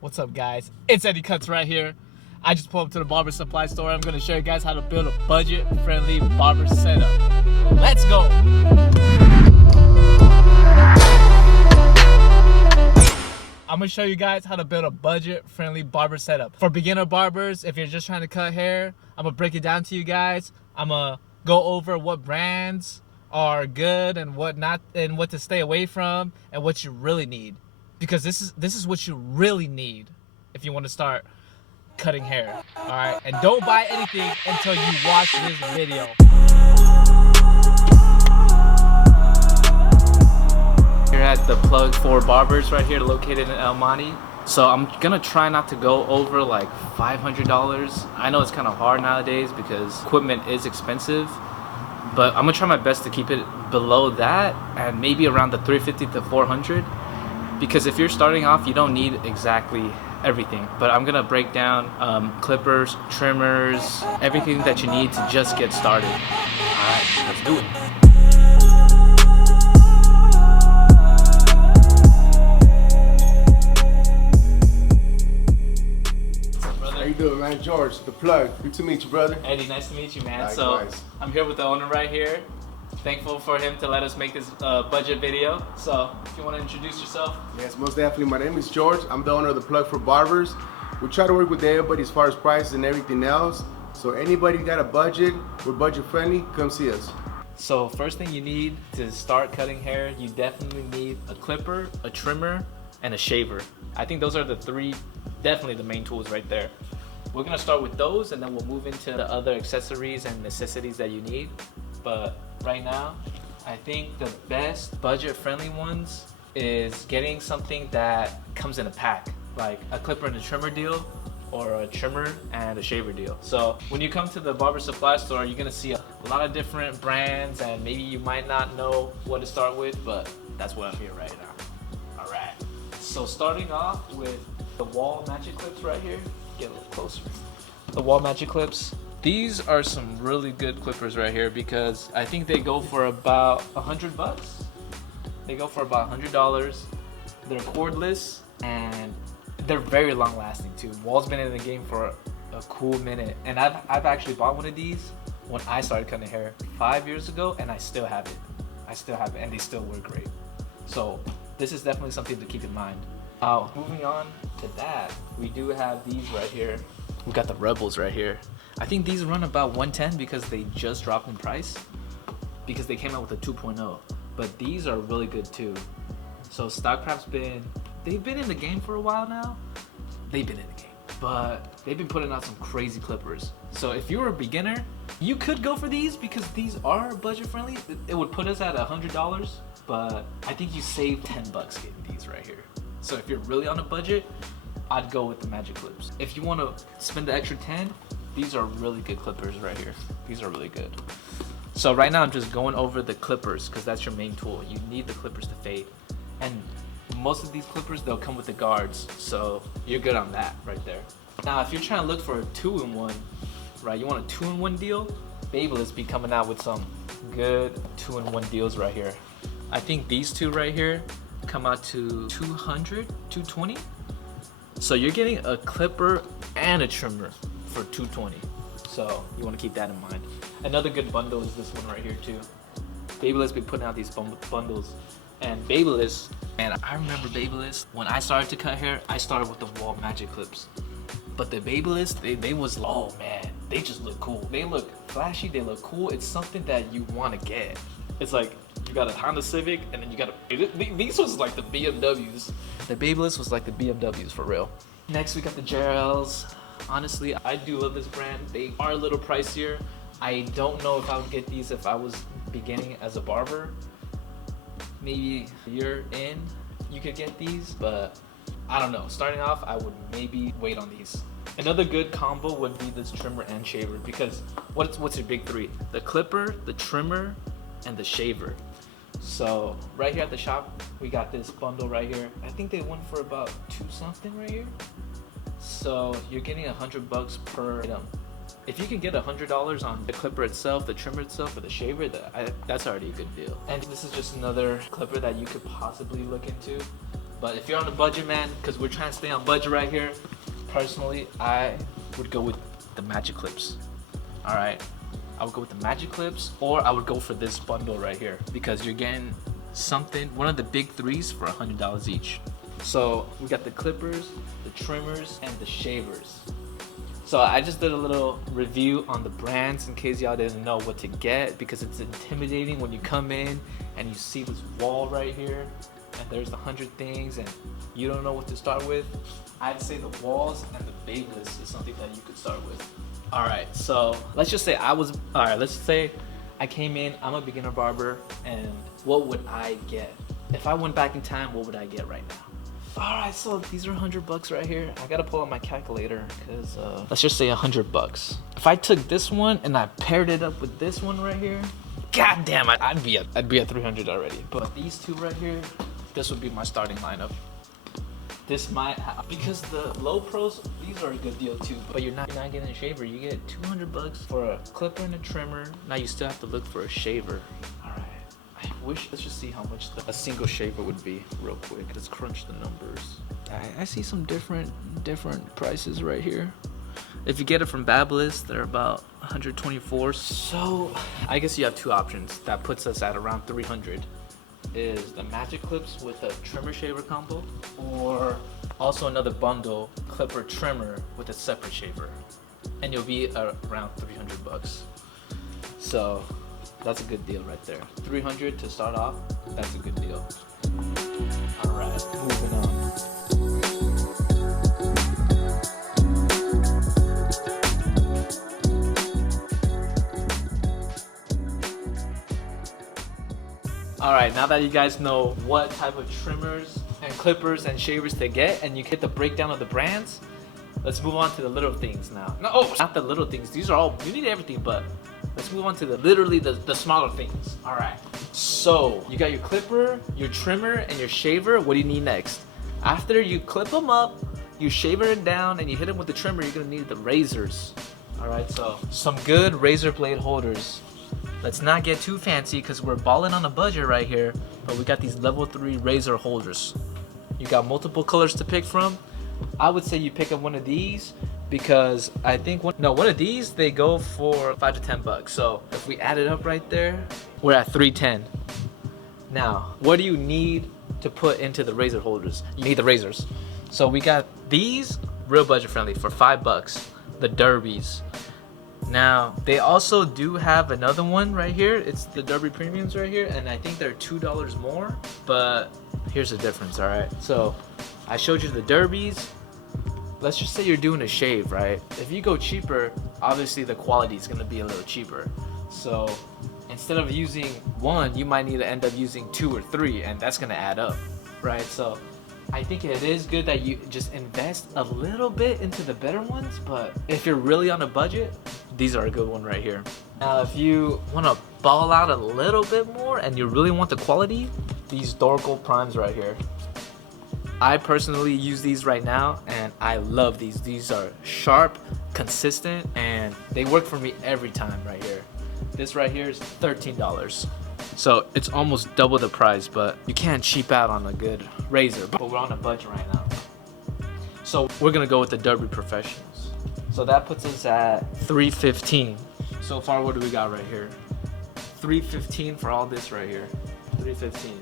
What's up, guys? It's EddyCutz right here. I just pulled up to the barber supply store. I'm gonna show you guys how to build a budget-friendly barber setup. Let's go! I'm gonna show you guys how to build a budget-friendly barber setup. For beginner barbers, if you're just trying to cut hair, I'm gonna break it down to you guys. I'm gonna go over what brands are good and what not, and what to stay away from, and what you really need. Because this is what you really need if you want to start cutting hair. Alright? And don't buy anything until you watch this video. Here at the plug for barbers right here, located in El Monte. So I'm gonna try not to go over like $500. I know it's kind of hard nowadays because equipment is expensive, but I'm gonna try my best to keep it below that and maybe around the $350 to $400. Because if you're starting off, you don't need exactly everything. But I'm gonna break down clippers, trimmers, everything that you need to just get started. Alright, let's do it. How you doing, man? George, the plug. Good to meet you, brother. Eddie, nice to meet you, man. Likewise. So I'm here with the owner right here. Thankful for him to let us make this budget video. So if you want to introduce yourself. Yes, most definitely. My name is George. I'm the owner of the plug for barbers. We try to work with everybody as far as prices and everything else. So anybody got a budget, we're budget friendly, come see us. So first thing you need to start cutting hair, you definitely need a clipper, a trimmer, and a shaver. I think those are the three, definitely the main tools right there. We're gonna start with those and then we'll move into the other accessories and necessities that you need. But right now, I think the best budget-friendly ones is getting something that comes in a pack, like a clipper and a trimmer deal, or a trimmer and a shaver deal. So when you come to the barber supply store, you're gonna see a lot of different brands, and maybe you might not know what to start with, but that's what I'm here right now. All right. So starting off with the wall magic clips right here. Get a little closer. The wall magic clips. These are some really good clippers right here because I think they go for about $100. They go for about $100. They're cordless and they're very long lasting too. Wall's been in the game for a cool minute, and I've actually bought one of these when I started cutting hair 5 years ago, and I still have it. And they still work great. So this is definitely something to keep in mind. Moving on to that, we do have these right here. We got the Rebels right here. I think these run about $110 because they just dropped in price because they came out with a 2.0. But these are really good too. So Stockcraft's they've been in the game for a while now. They've been in the game, but they've been putting out some crazy clippers. So if you're a beginner, you could go for these because these are budget friendly. It would put us at $100, but I think you save $10 getting these right here. So if you're really on a budget, I'd go with the magic clips. If you want to spend the extra 10, these are really good clippers right here. These are really good. So right now I'm just going over the clippers because that's your main tool. You need the clippers to fade. And most of these clippers, they'll come with the guards. So you're good on that right there. Now, if you're trying to look for a 2-in-1, right? You want a 2-in-1 deal? Babyliss be coming out with some good 2-in-1 deals right here. I think these two right here come out to $200, $220. So you're getting a clipper and a trimmer for $220. So you want to keep that in mind. Another good bundle is this one right here too. Babyliss be putting out these bundles. And Babyliss, man, I remember Babyliss. When I started to cut hair, I started with the wall magic clips. But the Babyliss, they was, oh man, they just look cool. They look flashy, they look cool. It's something that you want to get. It's like, you got a Honda Civic, and then you got these was like the BMWs. The Babyliss was like the BMWs for real. Next, we got the JRLs. Honestly, I do love this brand. They are a little pricier. I don't know if I would get these if I was beginning as a barber. Maybe a year in, you could get these, but I don't know. Starting off, I would maybe wait on these. Another good combo would be this trimmer and shaver because what's your big three? The clipper, the trimmer, and the shaver. So right here at the shop, we got this bundle right here. I think they went for about $2 something right here. So you're getting $100 per item. If you can get $100 on the clipper itself, the trimmer itself, or the shaver, that's already a good deal. And this is just another clipper that you could possibly look into. But if you're on a budget, man, because we're trying to stay on budget right here, personally, I would go with the Magic Clips. All right, I would go with the Magic Clips, or I would go for this bundle right here because you're getting something, one of the big threes for $100 each. So we got the clippers, the trimmers, and the shavers. So I just did a little review on the brands in case y'all didn't know what to get, because it's intimidating when you come in and you see this wall right here and there's 100 things and you don't know what to start with. I'd say the walls and the big list is something that you could start with. All right, so let's just say let's say I came in, I'm a beginner barber, and what would I get? If I went back in time, what would I get right now? All right, so these are $100 right here. I gotta pull out my calculator because let's just say $100. If I took this one and I paired it up with this one right here, god damn it, I'd be at 300 already. But these two right here, this would be my starting lineup. This might because the low pros, these are a good deal too, but you're not getting a shaver. You get $200 for a clipper and a trimmer. Now you still have to look for a shaver. All right, let's just see how much a single shaver would be real quick. Let's crunch the numbers. I see some different prices right here. If you get it from Babyliss, they're about 124. So I guess you have two options. That puts us at around 300. Is the Magic Clips with a trimmer shaver combo, or also another bundle clipper trimmer with a separate shaver, and you'll be around $300. So that's a good deal right there. 300 to start off, that's a good deal. All right, moving on. All right, now that you guys know what type of trimmers and clippers and shavers to get, and you get the breakdown of the brands, let's move on to the little things now. No, not the little things. These are all, you need everything, but let's move on to literally the smaller things. All right, so you got your clipper, your trimmer, and your shaver. What do you need next? After you clip them up, you shave it down, and you hit them with the trimmer, you're gonna need the razors. All right, so some good razor blade holders. Let's not get too fancy because we're balling on a budget right here, but we got these level 3 razor holders. You got multiple colors to pick from. I would say you pick up one of these because I think one of these, they go for $5 to $10. So if we add it up right there, we're at $310. Now, what do you need to put into the razor holders? You need the razors. So we got these, real budget friendly, for $5, the Derbies. Now, they also do have another one right here. It's the Derby Premiums right here, and I think they're $2 more, but here's the difference, all right? So, I showed you the Derbies. Let's just say you're doing a shave, right? If you go cheaper, obviously the quality is gonna be a little cheaper. So, instead of using one, you might need to end up using 2 or 3, and that's gonna add up, right? So, I think it is good that you just invest a little bit into the better ones, but if you're really on a budget, these are a good one right here. Now, if you want to ball out a little bit more and you really want the quality, these Dorkel Primes right here. I personally use these right now, and I love these. These are sharp, consistent, and they work for me every time right here. This right here is $13. So it's almost double the price, but you can't cheap out on a good razor. But we're on a budget right now. So we're gonna go with the Derby Professionals. So that puts us at $315. So far, what do we got right here? $315 for all this right here. $315.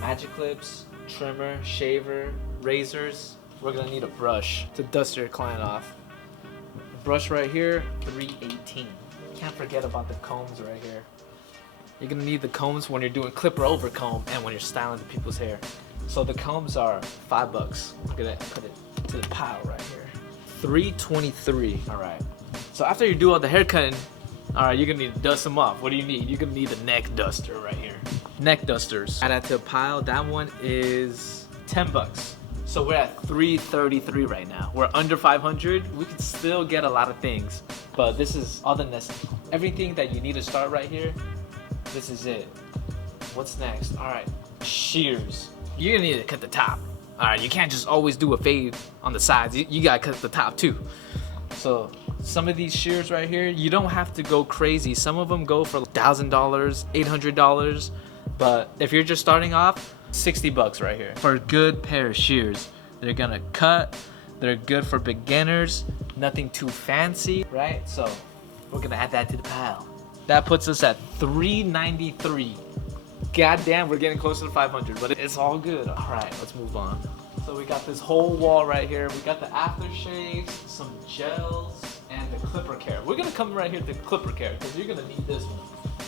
Magic Clips, trimmer, shaver, razors. We're gonna need a brush to dust your client off. The brush right here, $318. Can't forget about the combs right here. You're gonna need the combs when you're doing clipper over comb and when you're styling the people's hair. So the combs are $5. I'm gonna put it to the pile right here. $323. All right. So after you do all the hair cutting, all right, you're gonna need to dust them off. What do you need? You're gonna need a neck duster right here. Neck dusters. Add that to a pile. That one is $10. So we're at $333 right now. We're under 500. We can still get a lot of things, but this is all the everything that you need to start right here. This is it. What's next? All right, shears. You're gonna need to cut the top. All right, you can't just always do a fade on the sides. You gotta cut the top too. So some of these shears right here, you don't have to go crazy. Some of them go for $1,000, $800. But if you're just starting off, 60 bucks right here for a good pair of shears. They're gonna cut, they're good for beginners, nothing too fancy, right? So we're gonna add that to the pile. That puts us at $393. Goddamn, we're getting closer to 500, but it's all good. All right, let's move on. So we got this whole wall right here. We got the aftershaves, some gels, and the clipper care. We're gonna come right here to clipper care because you're gonna need this one.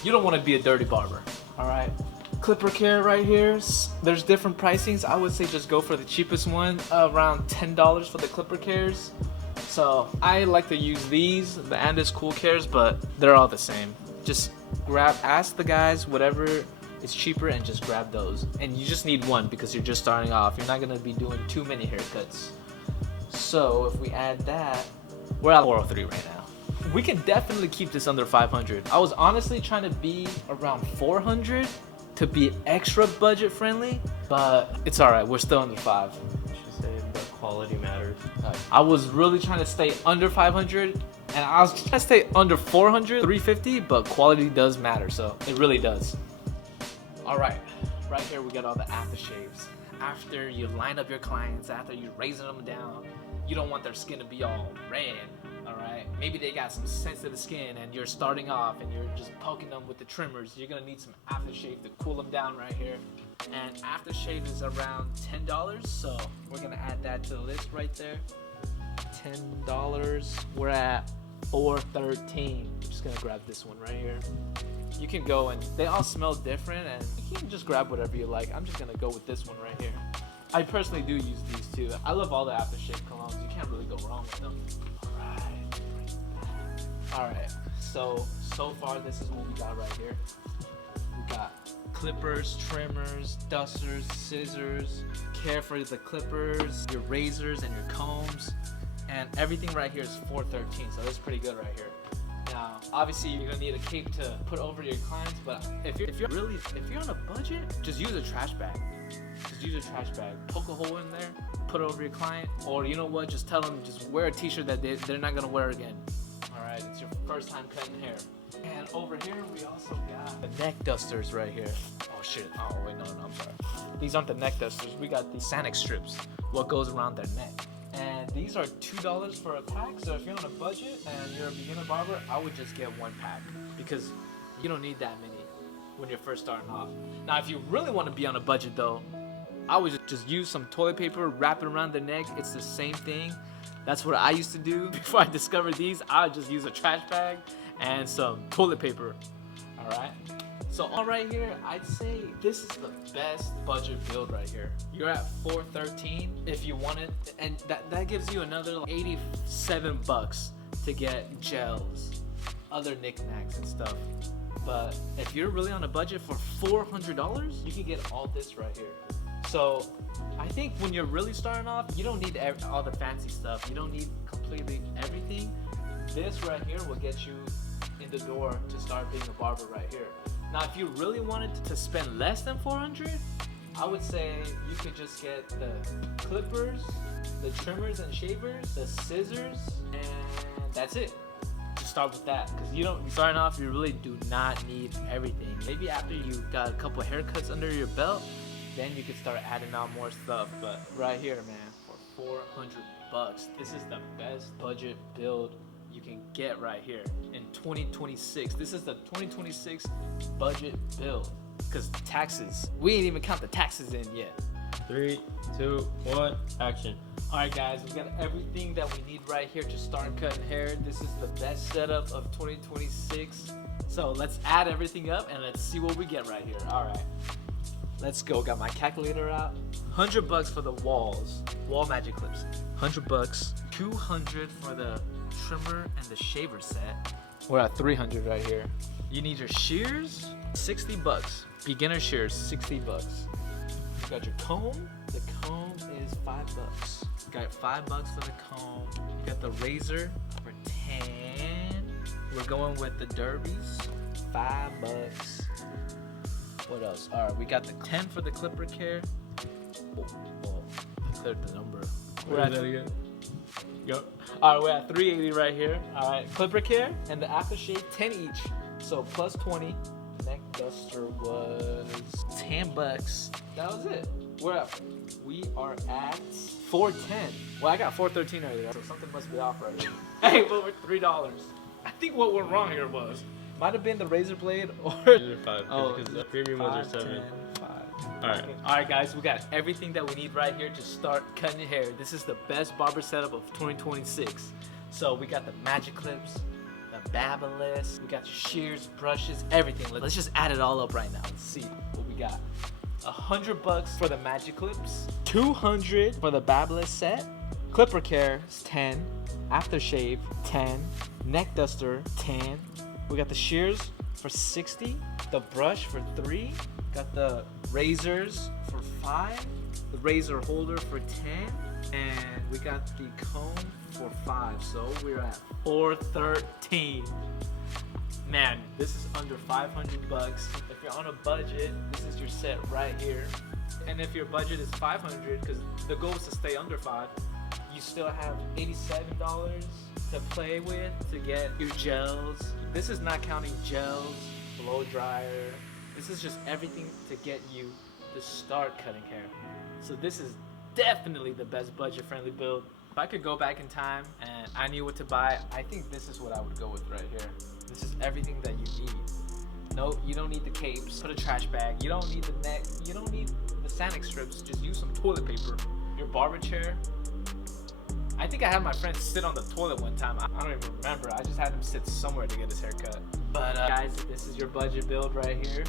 You don't want to be a dirty barber. All right, clipper care right here. There's different pricings. I would say just go for the cheapest one, around $10 for the clipper cares. So I like to use these, the Andis Cool Cares, but they're all the same. Just ask the guys whatever is cheaper and just grab those. And you just need one because you're just starting off. You're not gonna be doing too many haircuts. So if we add that, we're at 403 right now. We can definitely keep this under 500. I was honestly trying to be around 400 to be extra budget friendly, but it's all right. We're still under 5. Should say the quality matters. I was really trying to stay under 500, and I was trying to stay under 400, 350, but quality does matter, so it really does. All right here we got all the aftershaves. After you line up your clients, after you're raising them down, you don't want their skin to be all red, all right? Maybe they got some sensitive skin and you're starting off and you're just poking them with the trimmers. You're gonna need some aftershave to cool them down right here. And aftershave is around $10, so we're gonna add that to the list right there. $10, we're at $413. I'm just gonna grab this one right here. You can go and they all smell different and you can just grab whatever you like. I'm just gonna go with this one right here. I personally do use these too. I love all the aftershave colognes. You can't really go wrong with them. Alright, so far this is what we got right here. We got clippers, trimmers, dusters, scissors, care for the clippers, your razors and your combs, and everything right here is $413, so that's pretty good right here. Now, obviously you're gonna need a cape to put over your clients, but if you're on a budget, just use a trash bag. Just use a trash bag. Poke a hole in there, put it over your client, or you know what? Just tell them just wear a t-shirt that they're not gonna wear again. All right, it's your first time cutting hair. And over here we also got the neck dusters right here. Oh shit! Oh wait, no, I'm sorry. These aren't the neck dusters. We got the Sanic strips. What goes around their neck. And these are $2 for a pack, so if you're on a budget and you're a beginner barber, I would just get one pack because you don't need that many when you're first starting off. Now, if you really want to be on a budget though, I would just use some toilet paper, wrap it around the neck. It's the same thing. That's what I used to do before I discovered these. I would just use a trash bag and some toilet paper, all right? So all right here, I'd say this is the best budget build right here. You're at $413 if you want it, and that gives you another like 87 bucks to get gels, other knickknacks and stuff. But if you're really on a budget for $400, you can get all this right here. So I think when you're really starting off, you don't need all the fancy stuff. You don't need completely everything. This right here will get you in the door to start being a barber right here. Now, if you really wanted to spend less than $400, I would say you could just get the clippers, the trimmers and shavers, the scissors, and that's it. Just start with that, because starting off, you really do not need everything. Maybe after you got a couple haircuts under your belt, then you could start adding on more stuff. But right here, man, for 400 bucks, this is the best budget build you can get right here in 2026. This is the 2026 budget build, because taxes, we ain't even count the taxes in yet. 3, 2, 1, action. All right, guys, we got everything that we need right here to start cutting hair. This is the best setup of 2026. So let's add everything up and let's see what we get right here. All right, let's go. Got my calculator out. 100 bucks for the wall magic clips. 100 bucks. 200 for the trimmer and the shaver set. We're at 300 right here. You need your shears, 60 bucks. Beginner shears, 60 bucks. You got your comb. The comb is 5 bucks. You got 5 bucks for the comb. You got the razor for 10. We're going with the derbies, 5 bucks. What else? All right, we got the 10 for the clipper care. I cleared the number. We're at that again. Go. All right, we're at 380 right here. All right, clipper care and the aftershave, 10 each. So plus 20. neck duster was 10 bucks. That was it. We are at 410. Well, I got 413 earlier, so something must be off right here. Hey, but we're $3. I think what went wrong here might have been the razor blade or These are 5 Oh, because the premium ones are 7. 10, 5. Alright. Alright guys, we got everything that we need right here to start cutting your hair. This is the best barber setup of 2026. So we got the magic clips, the babbleless, we got your shears, brushes, everything. Let's just add it all up right now. Let's see what we got. $100 for the magic clips, $200 for the babbleless set, clipper care is 10, aftershave 10, neck duster 10. We got the shears for 60, the brush for 3, got the razors for 5, the razor holder for 10, and we got the comb for 5. So we're at 413. Man, this is under 500 bucks. If you're on a budget, this is your set right here. And if your budget is 500, because the goal is to stay under 5, you still have $87 to play with to get your gels. This is not counting gels, blow dryer. This is just everything to get you to start cutting hair. So this is definitely the best budget-friendly build. If I could go back in time and I knew what to buy, I think this is what I would go with right here. This is everything that you need. No, you don't need the capes. Put a trash bag. You don't need the neck. You don't need the Sanic strips. Just use some toilet paper. Your barber chair. I think I had my friend sit on the toilet one time. I don't even remember. I just had him sit somewhere to get his hair cut. But guys, this is your budget build right here.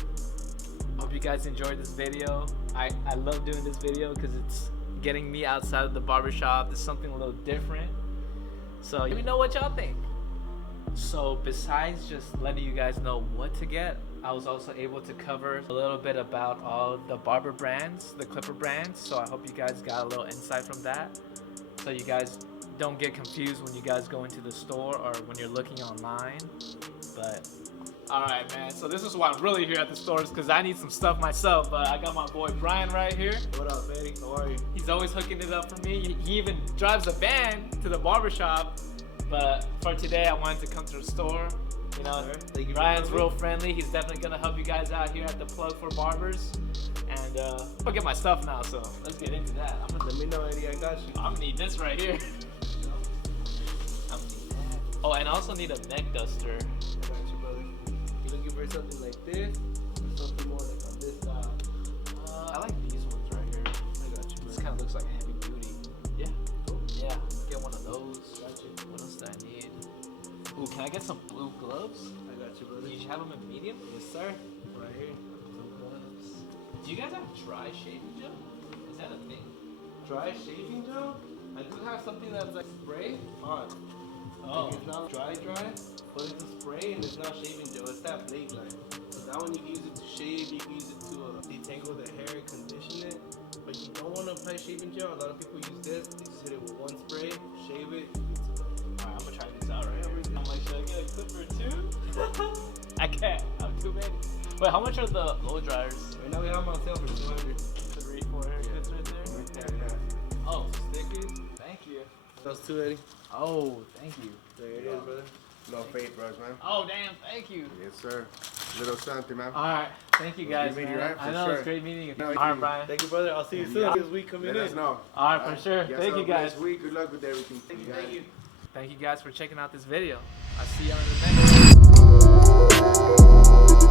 Hope you guys enjoyed this video. I love doing this video because it's getting me outside of the barbershop. It's something a little different. So let me know what y'all think. So besides just letting you guys know what to get, I was also able to cover a little bit about all the barber brands, the clipper brands. So I hope you guys got a little insight from that. So you guys don't get confused when you guys go into the store or when you're looking online. But alright man, so this is why I'm really here at the stores, because I need some stuff myself. I got my boy Brian right here. What up, Eddy? How are you? He's always hooking it up for me. He even drives a van to the barbershop. But for today, I wanted to come to the store. You know, Brian's real friendly. He's definitely gonna help you guys out here at the Plug for Barbers. And I'm gonna get my stuff now, so let's get into that. Let me know, Eddy. I got you. I'm gonna need this right here. I'm gonna need that. Oh, and I also need a neck duster. I got you, brother. You looking for something like this, or something more like on this style? I like these ones right here. I got you, This brother. kind of looks like heavy duty. Yeah. Cool. Yeah, get one of those. Got you. What else do I need? Ooh, can I get some blue gloves? I got you, brother. Do you have them in medium? Yes, sir. Right here. Blue gloves. Do you guys have dry shaving gel? Is that a thing? Dry shaving gel? I do have something that's like spray on. Oh. It's not dry, but it's a spray and it's not shaving gel. It's that blade line. So that one you can use it to shave, you can use it to detangle the hair, condition it. But you don't want to apply shaving gel. A lot of people use this. They just hit it with one spray, shave it. Alright, I'm gonna try this out right here. I'm like, should I get a clipper too? I can't. I'm too many. Wait, how much are the blow dryers? Right now we have them on sale for 200. 3, 4 haircuts right there? Yeah. Oh, stickers? Thank you. Those two, Eddy. Oh, thank you. There it is, brother. No fake, bros, man. Oh, damn, thank you. Yes, sir. Little something, man. Alright, thank you guys, Good meeting man. you, right? I For know, sure. it's great meeting you. No, Alright, Brian. Thank you, brother. I'll see you soon. Yeah. This week coming Let in. us know. Alright, for sure. Yes, Thank you, guys. Next week. Good luck with everything. Thank you. Thank you guys for checking out this video. I'll see y'all in the next one.